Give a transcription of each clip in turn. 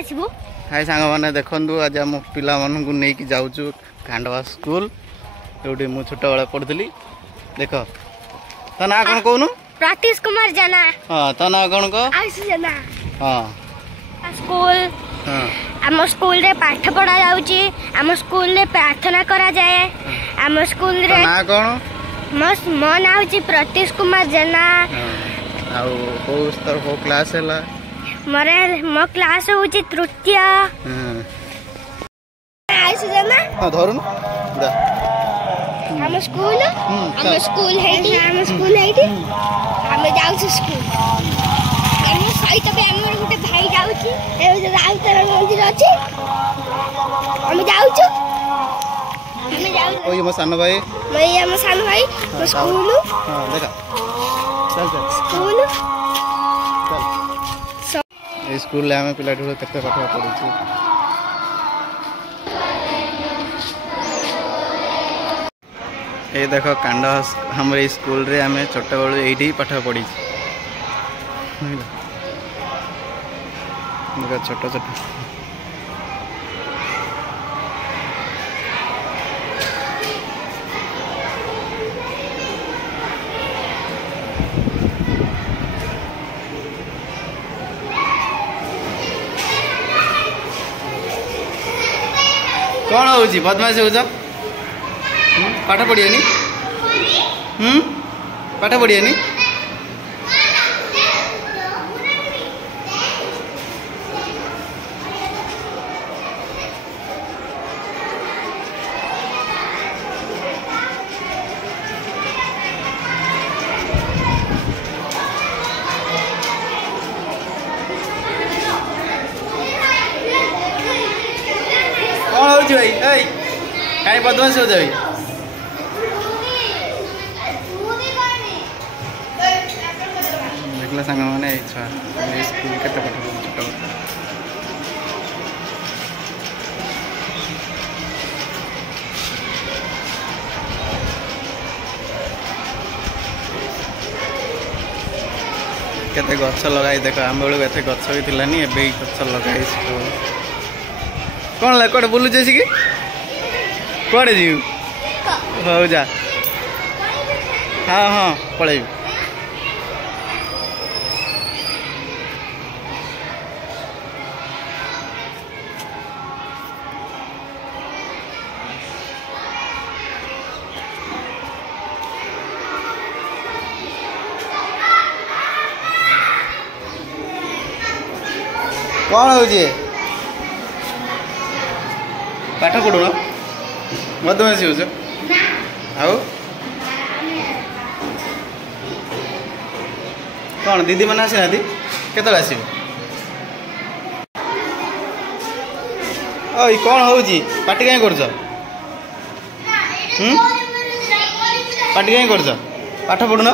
आसीबो हाय सांग माने देखंदु आज हम पिला मानन को नै कि जाउछु कांडवा स्कूल एउडी मु छोटा वाला पढथली देखो तना कोन कोनु प्रतीश कुमार जना हां तना कोन को आयुष जना हां स्कूल हां आम स्कूल रे पाठ पढ़ा जाउची आम स्कूल रे प्रार्थना करा जाए आम स्कूल रे तना कोन मो ना होची प्रतीश कुमार जना आउ को स्तर को क्लास हैला मरे मो क्लास होची तृतीय आयुष जना हां धरुन जा हम स्कूल है हम स्कूल हम जाउछु स्कूल हम सहित पे हमर गुटे भाई जाउची ए राउतर मंदिर अछि हम जाउछु ओय मो सान भाई हम सान भाई स्कूल हां देखा चल चल स्कूल चल ए स्कूल ले हमें पिला ढोल तक पाठ पढु छी ए देखो कांड हमारे स्कूल रे हमें छोट बड़ू ये पाठ पढ़ी छोट छोट कौन हो बदमाशी हो पाठ पढ़ियानी पाठ पढ़ियानी कौन हो भाई कहीं बदमाशी हो जाए देखला सांग माने इच्छा स्कूल केते पाठ छोट केते गछ लगाई देखो आम बेलू एते गछ भी थिलानी एबे गछ लगाई स्कूल कौन ला कोड बुलु जेसी की कोडे जीव हो जा हां हां पळे कौन हो पाठ पढ़ुन बदमाशी हो कौन दीदी मैंने आसी ना केतल आस कौन हो पार्टी कहीं कर पार्टी कहीं कर पाठ पढ़ुन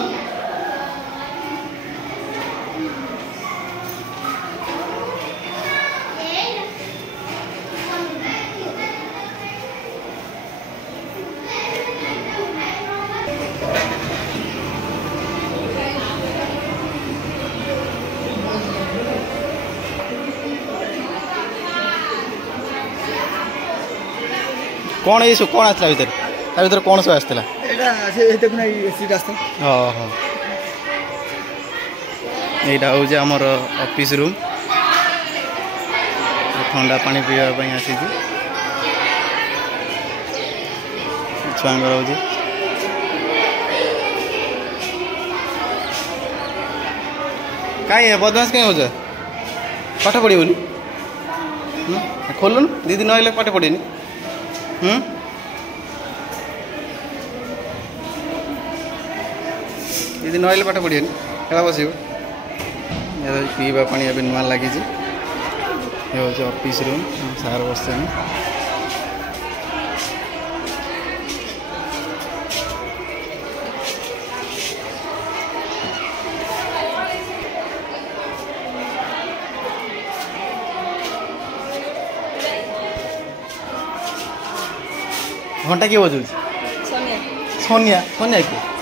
कौन ये सब कौन आसला भीतर कौन सब आसला यहाँ हूँ आमर ऑफिस रूम ठंडा पानी पीवा आसी छुआंगर हूँ कहीं बदमाश कहीं हो पाठ पढ़ी खोलुन दीदी नहले पाठ पढ़ीनी दीदी नहले पाठ पढ़ीनी खेला बस पीवा पानी अभी नुआ लगी हूँ ऑफिस रूम सार बस घंटा किए बजाऊ सोनिया सोनिया सोनिया किए